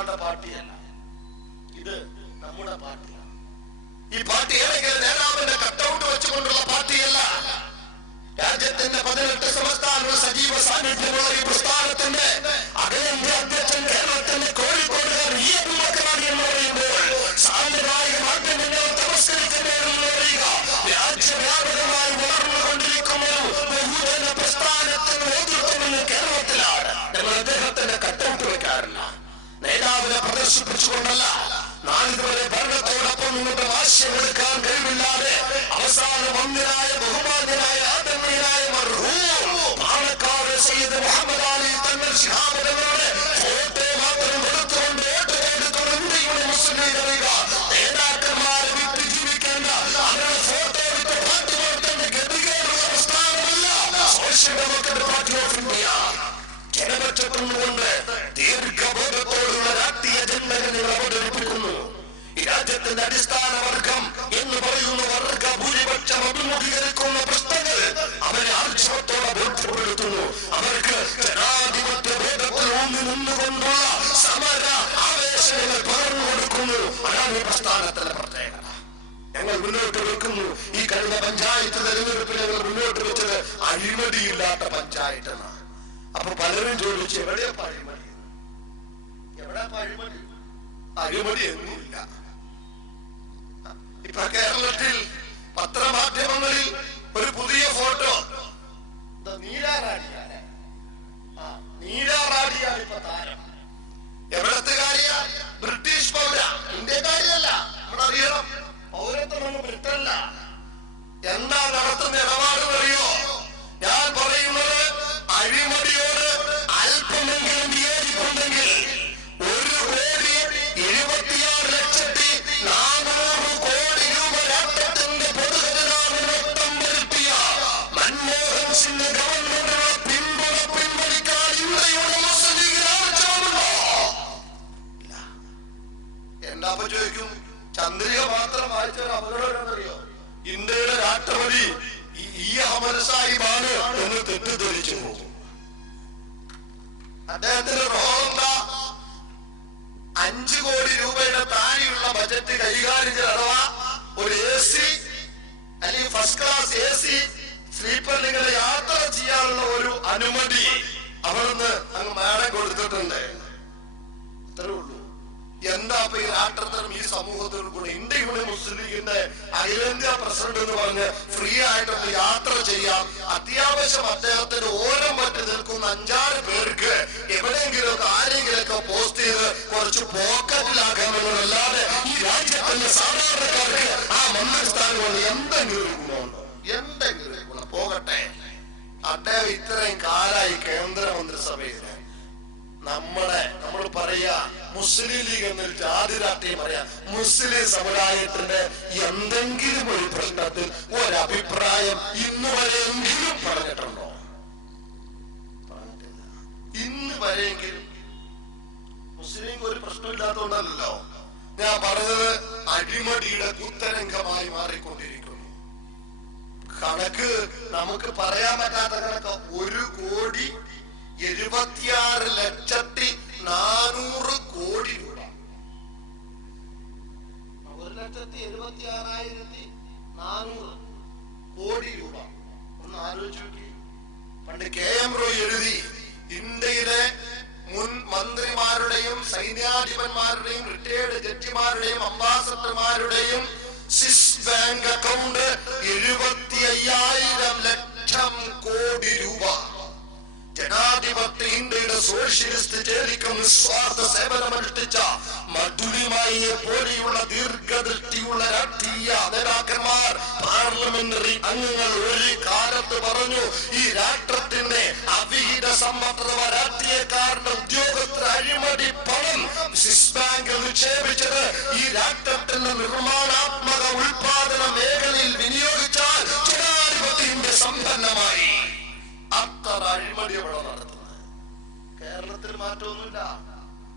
ഒരാളുടെ പാർട്ടിയല്ല, ഇത് നമ്മുടെ പാർട്ടിയാണ്. ഈ പാർട്ടി ഏതെങ്കിലും നേതാവിന്റെ കട്ടൗട്ട് വെച്ചുകൊണ്ടുള്ള പാർട്ടിയല്ല. രാജ്യത്തിന്റെ 18 സംസ്ഥാനങ്ങൾ സജീവ സാന്നിധ്യമുള്ള ഈ പ്രസ്ഥാനത്തിന്റെ അഖിലേന്ത്യാ അധ്യക്ഷൻ കേരളത്തിന്റെ കോഴിക്കോടുകാർ ഈ അഭിമുഖനാടി എന്ന് പറയുമ്പോൾ സാമ്പ്രദായിക മാറ്റങ്ങൾ തമസ്കരിക്കുന്നതെന്ന് പറയുക രാജ്യവ്യാപകമായി വളർന്നുകൊണ്ടിരിക്കുന്ന ബഹുജന പ്രസ്ഥാനത്തിന് നേതൃത്വം കേരളത്തിലാണ്. ഞങ്ങൾ അദ്ദേഹത്തിന്റെ കട്ടൗട്ട് വെക്കാറില്ല, നേതാവിനെ പ്രദർശിപ്പിച്ചുകൊണ്ടല്ല. നാളിതുവരെ ഭരണത്തോടൊപ്പം നിങ്ങളുടെ ആശയമെടുക്കാൻ കഴിവില്ലാതെ അവസാനം ഒന്നിനായ ബഹുമാന്യനായ ആദരണീയനായ മർഹൂം പാലക്കാട് സയ്യിദ് മുഹമ്മദ് അലി തങ്ങൾ ശിഹാബ് തങ്ങളുടെ ഫോട്ടോ മാത്രം എടുത്തുകൊണ്ട് വോട്ട് ചെയ്തിട്ടുള്ള ഇന്ത്യയുടെ മുസ്ലിം ലീഗ് നേതാക്കന്മാരെ വിറ്റ് ജീവിക്കേണ്ട, അവരുടെ ഫോട്ടോ വിട്ട് പാർട്ടി വളർത്തേണ്ട ഗതികേടുള്ള പ്രസ്ഥാനമല്ല Social Democratic Party of India. ജനപക്ഷത്തുനിന്നുകൊണ്ട് ദീർഘബോധത്തോടുള്ള രാഷ്ട്രീയ അജണ്ടകൾ അവതരിപ്പിക്കുന്നു. ഈ രാജ്യത്തിന്റെ അടിസ്ഥാന വർഗം എന്ന് പറയുന്ന വർഗ ഭൂരിപക്ഷം അഭിമുഖീകരിക്കുന്ന പ്രശ്നങ്ങൾ അവരെ ആർജവത്തോടെ ബോധ്യപ്പെടുത്തുന്നു. അവർക്ക് ജനാധിപത്യ ബോധത്തിൽ ഊന്നി നിന്നുകൊണ്ടുള്ള സമര ആവേശങ്ങൾ പകർന്നു കൊടുക്കുന്നു. അതാണ് ഈ പ്രസ്ഥാനത്തിന്റെ പ്രത്യേകത. ഞങ്ങൾ മുന്നോട്ട് വെക്കുന്നു. ഈ കഴിഞ്ഞ പഞ്ചായത്ത് തെരഞ്ഞെടുപ്പിൽ ഞങ്ങൾ മുന്നോട്ട് വെച്ചത് അഴിമതിയില്ലാത്ത പഞ്ചായത്ത് എന്നാണ്. അപ്പൊ പലരും ചോദിച്ചു, എവിടെയാ അഴിമതി? എവിടെ അഴിമതി? അഴിമതി എന്നുമില്ല. ഇപ്പൊ കേരളത്തിൽ പത്രമാധ്യമങ്ങളിൽ ഒരു പുതിയ ഫോട്ടോ, നീരാറാടിയാണ്. നീരാറാടിയാണ് ഇപ്പൊ താരം. എവിടത്തെ കാര്യ? ബ്രിട്ടീഷ് പൗര, ഇന്ത്യക്കാരിയല്ല. നമ്മളറിയണം, പൗരത്വം ബ്രിട്ടനല്ല. എന്താ നടത്തുന്ന ഇടപാട് അറിയോ? ഞാൻ പറയുന്നത് അഴിമതിയോട് അല്പമെങ്കിലും വിയോജിപ്പുണ്ടെങ്കിൽ 1,76,400,00,000 രൂപ രാഷ്ട്രത്തിന്റെ പൊതുഖജനാവിന് മൊത്തം വരുത്തിയ മൻമോഹൻ സിംഗ് ഗവൺമെന്റിനുള്ള പിന്തുണ പിൻവലിക്കാൻ ഇന്ത്യയുടെ മുസ്ലിം ലീഗിന് ആവശ്യമുണ്ടോ? എന്താ ചോദിക്കും. ചന്ദ്രിക മാത്രം വായിച്ചൊരു അപകടമെന്നറിയോ? ഇന്ത്യയുടെ രാഷ്ട്രപതി ഈ അഹമ്മദ് സാഹിബാണ് എന്ന് തെറ്റിദ്ധരിച്ചു പോകും. അദ്ദേഹത്തിന്റെ റോളെന്താ? 5 കോടി രൂപയുടെ താഴെയുള്ള ബജറ്റ് കൈകാര്യം ചെയ്ത്, അഥവാ ഒരു AC അല്ലെങ്കിൽ ഫസ്റ്റ് ക്ലാസ് AC സ്ലീപ്പറിൽ യാത്ര ചെയ്യാനുള്ള ഒരു അനുമതി അവിടുന്ന് അങ്ങ് മേഡം കൊടുത്തിട്ടുണ്ട്. അത്രേ ഉള്ളൂ. എന്താ ഇപ്പൊ ഈ രാഷ്ട്രത്തിനും ഈ സമൂഹത്തിനും കൂടെ ഇന്ത്യയുടെ മുസ്ലിം ലീഗിന്റെ അഖിലേന്ത്യാ പ്രസിഡന്റ് എന്ന് പറഞ്ഞ് ഫ്രീ ആയിട്ടൊന്ന് യാത്ര ചെയ്യാം. അത്യാവശ്യം അദ്ദേഹത്തിന് ഓരം പറ്റി നിൽക്കുന്ന 5-6 പേർക്ക് എവിടെയെങ്കിലും ആരെങ്കിലൊക്കെ പോസ്റ്റ് ചെയ്ത് കുറച്ച് പോക്കറ്റിലാക്കാമെന്നല്ലാതെ ഈ രാജ്യത്തിന്റെ സാധാരണക്കാർക്ക് ആ മന്ത്രിസ്ഥാനം കൊണ്ട് എന്തെങ്കിലും ഗുണമുണ്ടോ? എന്തെങ്കിലും ഗുണം പോകട്ടെ. അദ്ദേഹം ഇത്രയും കാലായി കേന്ദ്രമന്ത്രിസഭയിൽ നമ്മൾ പറയാ മുസ്ലിം ലീഗ് എന്നൊരു ജാതി രാഷ്ട്രീയം പറയാ. മുസ്ലിം സമുദായത്തിന്റെ എന്തെങ്കിലും ഒരു പ്രശ്നത്തിൽ ഒരഭിപ്രായം ഇന്ന് വരെയെങ്കിലും പറഞ്ഞിട്ടുണ്ടോ? പറഞ്ഞിട്ടില്ല. ഇന്ന് വരെയെങ്കിലും മുസ്ലിം ഒരു പ്രശ്നമില്ലാത്തതുകൊണ്ടല്ലോ ഞാൻ പറഞ്ഞത്. അഴിമതിയുടെ കുത്തരംഗമായി മാറിക്കൊണ്ടിരിക്കുന്നു. കണക്ക് നമുക്ക് പറയാൻ പറ്റാത്ത കണക്ക് 1,76,400,00,000 രൂപ. 1,76,400,00,000 രൂപ. ഒന്ന് ആലോചിച്ച് നോക്കി. പണ്ട് KM റോയ് എഴുതി, ഇന്ത്യയിലെ മുൻ മന്ത്രിമാരുടെയും സൈന്യാധിപന്മാരുടെയും റിട്ടയേർഡ് ജഡ്ജിമാരുടെയും അംബാസഡർമാരുടെയും സ്വിസ് ബാങ്ക് അക്കൗണ്ട് 75,00,00,000 രൂപ. ജനാധിപത്യ ഇന്ത്യയുടെ സോഷ്യലിസ്റ്റ് ചേരിക്കും നിസ്വാർത്ഥ സേവനമനുഷ്ഠിച്ച മധുരിമായിയെ പോലെയുള്ള ദീർഘദൃഷ്ടിയുള്ള രാഷ്ട്രീയ നേതാക്കന്മാർ, പാർലമെന്ററി അംഗങ്ങൾ ഒരു കാലത്ത് പറഞ്ഞു, ഈ രാഷ്ട്രത്തിന്റെ അവിഹിത സമ്പത്ത് രാഷ്ട്രീയക്കാരുടെ ഉദ്യോഗസ്ഥർ അഴിമടി പണം സ്വിസ് ബാങ്ക് നിക്ഷേപിച്ചത് ഈ രാഷ്ട്രത്തിന്റെ നിർമ്മാണാത്മക ഉൽപാദന മേഖലയിൽ വിനിയോഗിച്ചാൽ ജനാധിപത്യ ഇന്ത്യ സമ്പന്നമായി. അത്ര അഴിമതി അവിടെ നടത്തുന്നത്. കേരളത്തിൽ മാറ്റമൊന്നുമില്ല.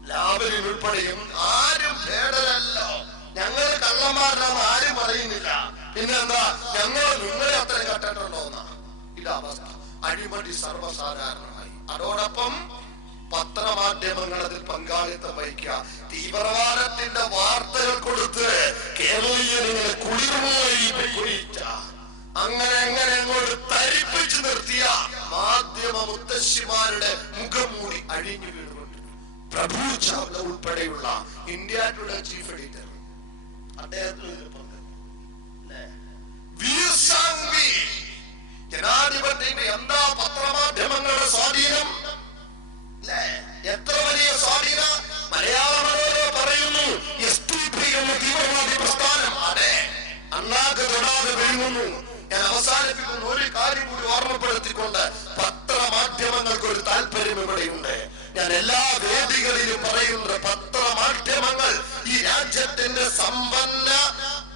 ലാവലിൻ ഉൾപ്പെടെയും ആരും ഭേദരല്ലോ. ഞങ്ങൾ കള്ളന്മാരാണെന്ന് ആരും പറയുന്നില്ല. പിന്നെന്താ, ഞങ്ങൾ നിങ്ങളെ അത്രയും കട്ടിട്ടുണ്ടോന്നാ ഇല്ല അവസ്ഥ. അഴിമതി സർവ്വസാധാരണമായി. അതോടൊപ്പം പത്രമാധ്യമങ്ങൾ നിങ്ങൾ അതിൽ പങ്കാളിത്തം വഹിക്കുക. തീവ്രവാദത്തിന്റെ വാർത്തകൾ കൊടുത്ത് കേരളീയനെ കുളിർമോയി കുഴിച്ച അങ്ങനെ അങ്ങോട്ട് തരിപ്പിച്ചു നിർത്തിയ മാധ്യമ മുത്തശ്ശിമാരുടെ മുഖം മൂടി അഴിഞ്ഞു വീണുകൊണ്ട് പ്രഭു ചാവ്ല ഉൾപ്പെടെയുള്ള ഇന്ത്യ ടുഡേ ചീഫ് എഡിറ്റർ അദ്ദേഹത്തിന് ജനാധിപത്യത്തിന്റെ എന്താ പത്രമാധ്യമങ്ങളുടെ സ്വാധീനം, എത്ര വലിയ സ്വാധീനം. മലയാള മനോരമ പറയുന്നു STP എന്ന തീവ്രവാദി പ്രസ്ഥാനം അതെ അണ്ണാക്ക് തൊടാതെ വിഴുങ്ങുന്നു. ഞാൻ അവസാനിപ്പിക്കുന്ന ഒരു കാര്യം കൂടി ഓർമ്മപ്പെടുത്തിക്കൊണ്ട് പത്രമാധ്യമങ്ങൾക്ക് ഒരു താല്പര്യം ഇവിടെയുണ്ട്. ഞാൻ എല്ലാ വേദികളിലും പറയുന്നത് പത്രമാധ്യമങ്ങൾ ഈ രാജ്യത്തിന്റെ സമ്പന്ന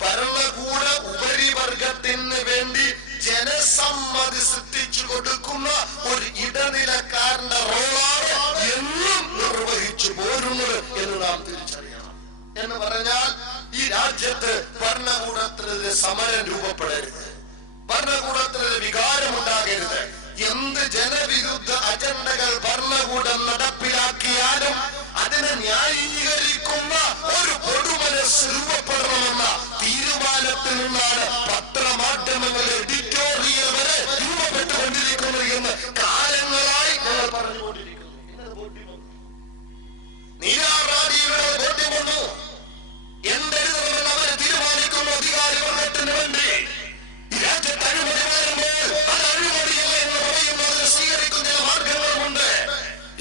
ഭരണകൂട ഉപരിവർഗത്തിന് വേണ്ടി ജനസമ്മതി സൃഷ്ടിച്ചു കൊടുക്കുന്ന ഒരു ഇടനിലക്കാരന്റെ റോളാണ് എന്നും നിർവഹിച്ചു പോരുന്നത് എന്ന് നാം തിരിച്ചറിയണം. എന്ന് പറഞ്ഞാൽ ഈ രാജ്യത്ത് ഭരണകൂടത്തിനെതിരെ സമരം രൂപപ്പെടരുത്, ഭരണകൂടത്തിനെതിരെ വികാരമുണ്ടാകരുത്. എന്ത് ജനവിരുദ്ധ അജണ്ടകൾ ഭരണകൂടം നടപ്പിലാക്കിയാലും അതിനെ ന്യായീകരിക്കുന്ന ഒരു പൊതുമനസ് രൂപപ്പെടണമെന്ന തീരുമാനത്തിൽ നിന്നാണ് പത്രമാധ്യമങ്ങളുടെ എഡിറ്റോറിയൽ വരെ രൂപപ്പെട്ടുകൊണ്ടിരിക്കുന്നത് എന്ന് കാലങ്ങളായി ഞങ്ങൾ പറഞ്ഞുകൊണ്ടിരിക്കുന്നു. നീരാറാദിയുടെ ബോധ്യം വന്നു. എന്തെഴുതണമെന്ന് അവരെ തീരുമാനിക്കുന്ന അധികാരി വർഗത്തിന് വേണ്ടി ഈ രാജ്യത്ത് അഴിമതി വരുമ്പോൾ അത് അഴിമതിയല്ല എന്ന് പറയുന്നതിന് സ്വീകരിക്കുന്ന ചില മാർഗങ്ങളുമുണ്ട്.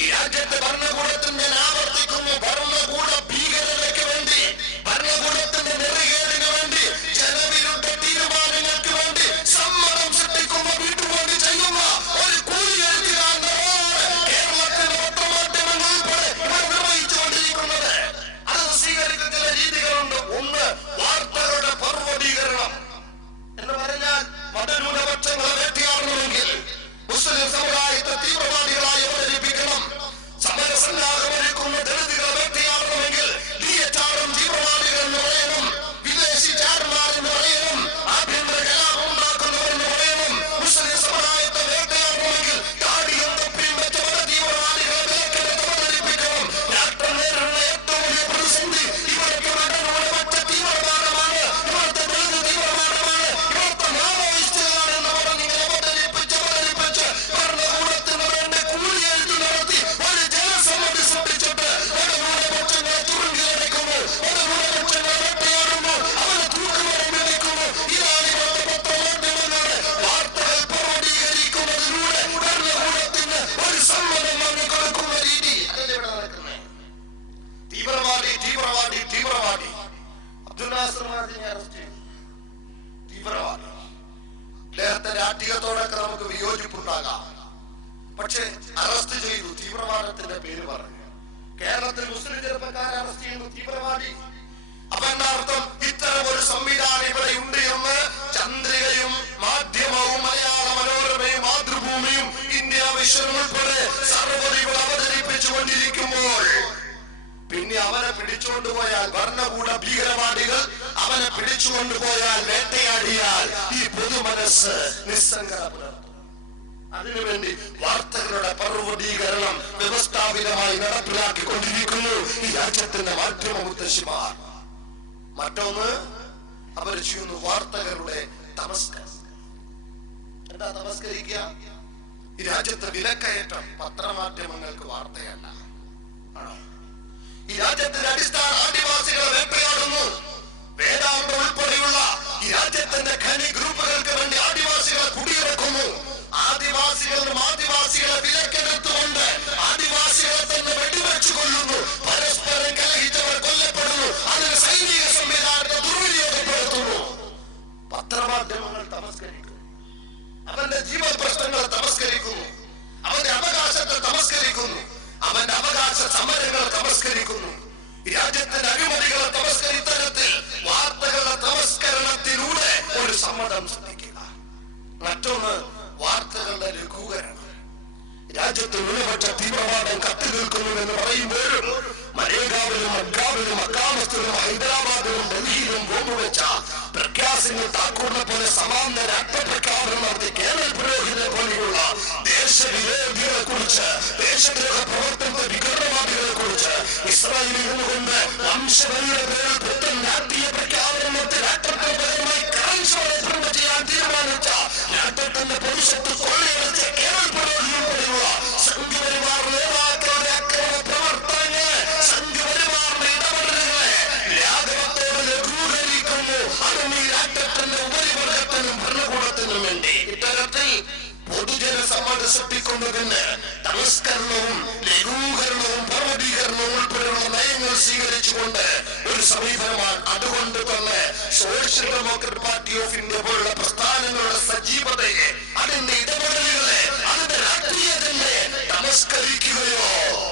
ഈ രാജ്യത്തെ ഭരണകൂടത്തിന് ഞാൻ ആവർത്തിക്കുന്നു, ഭരണകൂട ഭീകരതയ്ക്ക് വേണ്ടി, ഭരണകൂടത്തിന്റെ നെറുകേടിന് വേണ്ടി, ജനവിരുദ്ധ തീരുമാനങ്ങൾക്ക് വേണ്ടി സമ്മതം സൃഷ്ടിക്കുന്ന വീട്ടുവേണ്ടി ചെയ്യുന്ന ഒരു കൂലിയെഴുത്തുകാരന്റെ കേരളത്തിന്റെ പത്രമാധ്യമങ്ങൾ ഉൾപ്പെടെ ഇവർ നിർവഹിച്ചുകൊണ്ടിരിക്കുന്നത്. അത് സ്വീകരിക്കുന്ന ചില രീതികളുണ്ട്. ഒന്ന്, വാർത്തകളുടെ പർവ്വതീകരണം എന്ന് പറഞ്ഞാൽ മതന്യൂനപക്ഷങ്ങളെ വേട്ടയാടണമെങ്കിൽ മുസ്ലിം സമുദായത്തെ തീവ്രവാദികളായി അവതരിപ്പിക്കണം. സമരസന്നാഹമൊരുക്കുന്ന ദളിതുകളെ വേട്ടയാടണമെങ്കിൽ DHR തീവ്രവാദികൾ എന്ന് പറയണം, വിദേശി ചാരന്മാരെന്ന് പറയണം, ആഭ്യന്തര കലാപം ഉണ്ടാക്കുന്നവരെന്ന് പറയണം. മുസ്ലിം സമുദായത്തെ വേട്ടയാടണമെങ്കിൽ താടിയും തൊപ്പിയും വെച്ച മത തീവ്രവാദികളെ വിലക്കെടുത്ത് അവതരിപ്പിക്കണം. രാഷ്ട്രം നേരിടുന്ന ഏറ്റവും വലിയ പ്രതിസന്ധി ഇവിടേക്ക് മതന്യൂനപക്ഷ തീവ്രവാദമാണ്, ഇവിടുത്തെ ദളിത് തീവ്രവാദമാണ്, ഇവിടുത്തെ മാവോയിസ്റ്റുകളാണ് എന്ന് പറഞ്ഞിങ്ങനെ അവതരിപ്പിച്ച് ഭരണകൂടത്തിന് വേണ്ടി കൂലിയെഴുത്ത് നടത്തി ഒരു ജനസമ്മതി സൃഷ്ടിച്ചിട്ട് മതന്യൂനപക്ഷങ്ങളെ തുറുങ്കിലടയ്ക്കുന്നു, മതന്യൂനപക്ഷങ്ങളെ വേട്ടയാടുന്നു, അവരെ തൂക്കുമരം വിളിക്കുന്നു. ഇതാണ് ഇവിടുത്തെ പത്രമാധ്യമങ്ങളുടെ വാർത്തകൾ ക്രോഡീകരിക്കുന്നതിലൂടെ ഭരണകൂടത്തിന് ഒരു സമ്മതം വാങ്ങിക്കൊടുക്കുന്ന രീതി. അതല്ലേ ഇവിടെ നടക്കുന്നത്. തീവ്രവാദി തീവ്രവാദി തീവ്രവാദി അബ്ദുൽ നാസർ മാദിനെ അറസ്റ്റ് ചെയ്തു. തീവ്രവാദി അദ്ദേഹത്തെ രാഷ്ട്രീയത്തോടൊക്കെ നമുക്ക് വിയോജിപ്പുണ്ടാകാം, പക്ഷെ അറസ്റ്റ് ചെയ്തു തീവ്രവാദത്തിന്റെ പേര് പറഞ്ഞു. കേരളത്തിൽ മുസ്ലിം ചെറുപ്പക്കാരെ അറസ്റ്റ് ചെയ്യുന്നു തീവ്രവാദി. അപ്പൊ എന്താ അർത്ഥം? ഇത്തരം ഒരു സംവിധാനം ഇവിടെ ഉണ്ട് എന്ന് ചന്ദ്രികയും മാധ്യമവും മലയാള മനോരമയും മാതൃഭൂമിയും ഇന്ത്യ വിഷൻ ഉൾപ്പെടെ സർവ്വതികൾ അവതരിപ്പിച്ചു കൊണ്ടിരിക്കുമ്പോൾ പിന്നെ അവനെ പിടിച്ചുകൊണ്ടുപോയാൽ ഭരണകൂട ഭീകരവാദികൾ അവനെ പിടിച്ചുകൊണ്ടുപോയാൽ വേട്ടയാടിയാൽ ഈ പൊതുമനസ് നിസ്സംഗത പുലർത്തും. അതിനുവേണ്ടി വാർത്തകളുടെ പർവ്വതീകരണം വ്യവസ്ഥാപിതമായി നടപ്പിലാക്കിക്കൊണ്ടിരിക്കുന്നു ഈ രാജ്യത്തിന്റെ മാധ്യമ മുത്തശ്ശിമാർ. മറ്റൊന്ന്, അവർ ചെയ്യുന്നു വാർത്തകളുടെ തമസ്കരണം. എന്താ തമസ്കരിക്കുക? ഈ രാജ്യത്തെ വിലക്കയറ്റം പത്രമാധ്യമങ്ങൾക്ക് വാർത്തയല്ല, ആണോ? ഈ രാജ്യത്തിന്റെ അടിസ്ഥാന ആദിവാസികളെ വേട്ടയാടുന്നു. വേദാന്ത ഉൾപ്പെടെയുള്ള ഈ രാജ്യത്തിന്റെ ഖനി ഗ്രൂപ്പുകൾക്ക് വേണ്ടി ആദിവാസികളെ കുടിയിറക്കുന്നു. ആദിവാസികളും ആദിവാസികളെ വിലക്കെടുത്തുകൊണ്ട് ആദിവാസികളെ തന്നെ വെടിവെച്ചു കൊല്ലുന്നു. പരസ്പരം കലഹിച്ചവർ കൊല്ലപ്പെടുന്നു. അതിന് സൈനിക സംവിധാനത്തെ ദുർവിനിയോഗപ്പെടുത്തുന്നു. പത്രമാധ്യമങ്ങൾ തമസ്കരിക്കുന്നു, അവന്റെ ജീവൻ പ്രശ്നങ്ങളെ തമസ്കരിക്കുന്നു, അവന്റെ അവകാശത്തെ തമസ്കരിക്കുന്നു, അവന്റെ അവകാശ സമരങ്ങളെ തമസ്കരിക്കുന്നു. രാജ്യത്തിന്റെ അഴിമതികളെ തമസ്കരിത്തരത്തിൽ വാർത്തകളുടെ തമസ്കരണത്തിലൂടെ ഒരു സമ്മതം സൃഷ്ടിക്കുക. മറ്റൊന്ന്, വാർത്തകളുടെ ലഘൂകരണം. രാജ്യത്ത് ന്യൂനപക്ഷ തീവ്രവാദം കത്തി നിൽക്കുന്നു എന്ന് പറയുമ്പോഴും മരേഗാവിലും മഡ്ഗാവിലും അക്കാമത്തിലും ഹൈദരാബാദിലും ഡൽഹിയിലും ബോംബ് വെച്ച പ്രഖ്യാസിംഗ് താക്കൂറിനെ പോലെ സമാന്തര അർത്ഥപ്രഖ്യാപനം നടത്തി കേരള പുരോഹിതനെ പോലെയുള്ള ദേശവിരോധികളെ കുറിച്ച്, ദേശദ്രോഹ പ്രവർത്തനത്തെ വികരണവാദികളെ കുറിച്ച് ഇസ്രായേലിൽ നിന്നുകൊണ്ട് വംശവലിയുടെ പേരിൽ പുത്തൻ രാഷ്ട്രീയ പ്രഖ്യാപനത്തിൽ രാഷ്ട്രത്തിന് പകരമായി കറൻസി പ്രിന്റ് ചെയ്യാൻ തീരുമാനിച്ച രാഷ്ട്രത്തിന്റെ പൊതുസ്വത്ത് കൊള്ളയടിച്ച കേരള പുരോഗതി ഉൾപ്പെടെയുള്ള സംഘപരിവാർ നേതാക്കളുടെ അക്രമ പ്രവർത്തനങ്ങളെ, സംഘപരിവാറിന്റെ ഇടപെടലുകളെ രാഘവത്തോട് ലഘൂകരിക്കുന്നു. അതും ഈ രാഷ്ട്രത്തിന്റെ ഉപരിവർഗത്തിനും ഭരണകൂടത്തിനും വേണ്ടി. ഇത്തരത്തിൽ പൊതുജന സമ്മതി സൃഷ്ടിക്കുന്നതിന് തമസ്കരണവും ലഘൂകരണവും പർവ്വതീകരണവും ഉൾപ്പെടെയുള്ള നയങ്ങൾ സ്വീകരിച്ചുകൊണ്ട് ഒരു സമീപനമാണ്. അതുകൊണ്ട് തന്നെ social Democratic Party of India പോലുള്ള പ്രസ്ഥാനങ്ങളുടെ സജീവതയെ, അതിന്റെ ഇടപെടലുകളെ, അതിന്റെ രാഷ്ട്രീയത്തിന്റെ തമസ്കരിക്കുകയോ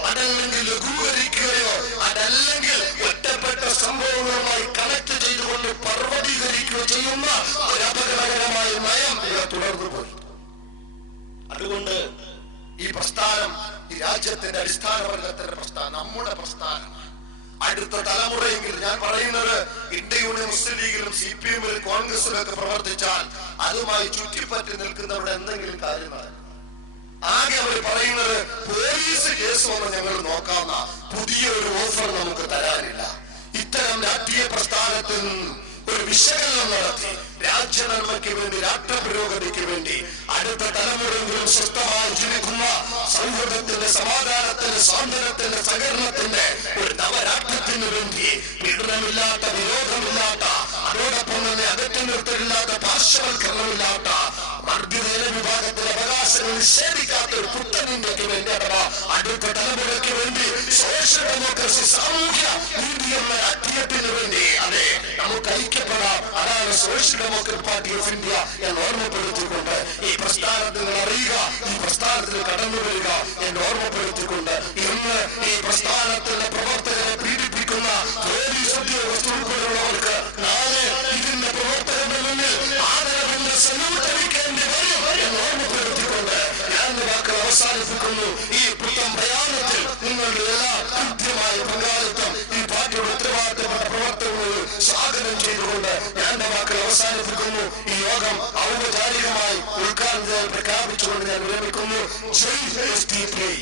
അതല്ലെങ്കിൽ ലഘൂകരിക്കുകയോ അതല്ലെങ്കിൽ ഒറ്റപ്പെട്ട സംഭവങ്ങളുമായി കണക്ട് ചെയ്തുകൊണ്ട് പർവ്വതീകരിക്കുകയോ ചെയ്യുന്ന ഒരു അപകടകരമായ നയം ഇവിടെ തുടർന്നു പോയി. അതുകൊണ്ട് ഈ പ്രസ്ഥാനം ഈ രാജ്യത്തിന്റെ അടിസ്ഥാന വർഗത്തിന്റെ പ്രസ്ഥാനം, നമ്മുടെ പ്രസ്ഥാനമാണ്. അടുത്ത തലമുറയെങ്കിലും, ഞാൻ പറയുന്നത് ഇന്ത്യ യൂണിയൻ മുസ്ലിം ലീഗിലും CPM-ലും കോൺഗ്രസിലും ഒക്കെ പ്രവർത്തിച്ചാൽ അതുമായി ചുറ്റിപ്പറ്റി നിൽക്കുന്നവരുടെ എന്തെങ്കിലും കാര്യമാണ്. ആകെ അവർ പറയുന്നത് പോലീസ് കേസ് വന്ന് ഞങ്ങൾ നോക്കാവുന്ന പുതിയൊരു ഓഫർ നമുക്ക് തരാനില്ല. ഇത്തരം രാഷ്ട്രീയ പ്രസ്ഥാനത്തിൽ ഒരു വിശകലനം നടത്തി രാജ്യ നന്മയ്ക്ക് വേണ്ടി, രാഷ്ട്ര പുരോഗതിക്ക് വേണ്ടി അടുത്ത തലമുറയെങ്കിലും സ്വസ്ഥമായി ജീവിക്കുന്ന സൗഹൃദത്തിന്റെ, സമാധാനത്തിന്റെ, സ്വാതന്ത്ര്യത്തിന്റെ, സഹകരണത്തിന്റെ ഒരു നവരാഷ്ട്രത്തിന് വേണ്ടി പീഡനമില്ലാത്ത, വിരോധമില്ലാത്ത, അതോടൊപ്പം തന്നെ അകറ്റി നിർത്തലില്ലാത്ത, പാർശ്വവൽക്കരണമില്ലാത്ത, മർദ്ദിത വിഭാഗത്തിന്റെ അവകാശങ്ങൾ നിഷേധിക്കാത്ത ഒരു പുത്തൻ ഇന്ത്യക്ക് വേണ്ടി, അഥവാ അടുത്ത തലമുറയ്ക്ക് വേണ്ടി സോഷ്യൽ ഡെമോക്രസി, സാമൂഹ്യ നീതി എന്ന രാഷ്ട്രീയത്തിന് വേണ്ടി അതെ നമുക്ക് ഐക്യപ്പെടാം. അതാണ് social Democratic Party of India എന്ന് ഓർമ്മപ്പെടുത്തിക്കൊണ്ട് ഈ പ്രസ്ഥാനത്തിൽ അറിയുക, ഈ പ്രസ്ഥാനത്തിൽ കടന്നു വരിക എന്ന് ഓർമ്മപ്പെടുത്തിക്കൊണ്ട് ഇന്ന് ഈ പ്രസ്ഥാനത്തിന്റെ പ്രവർത്തകരെ പീഡിപ്പിക്കുന്ന പോലീസ് ഉദ്യോഗസ്ഥർ ഉൾപ്പെടെയുള്ളവർക്ക് നാളെ ഇതിന്റെ പ്രവർത്തകരുടെ മുന്നിൽ ആദരവിന്റെ സല്യൂട്ട് അടിക്കേണ്ടി വരും എന്ന് ഓർമ്മപ്പെടുത്തിക്കൊണ്ട് ഞാൻ വാക്കുകൾ അവസാനിപ്പിക്കുന്നു. ഈ പുത്തൻ പ്രയാണത്തിൽ നിങ്ങളുടെ എല്ലാ കൃത്യമായ പങ്കാളിത്തം ഈ പാർട്ടിയുടെ ഉത്തരവാദിത്തപ്പെട്ട പ്രവർത്തനങ്ങളിൽ സ്വാഗതം ചെയ്തുകൊണ്ട് ഞാൻ വാക്കുകൾ അവസാനിപ്പിക്കുന്നു. ഈ യോഗം ഔപചാരികമായി ഉദ്ഘാടനം പ്രഖ്യാപിച്ചുകൊണ്ട് ഞാൻ വിരമിക്കുന്നു. ജയ് SDPI.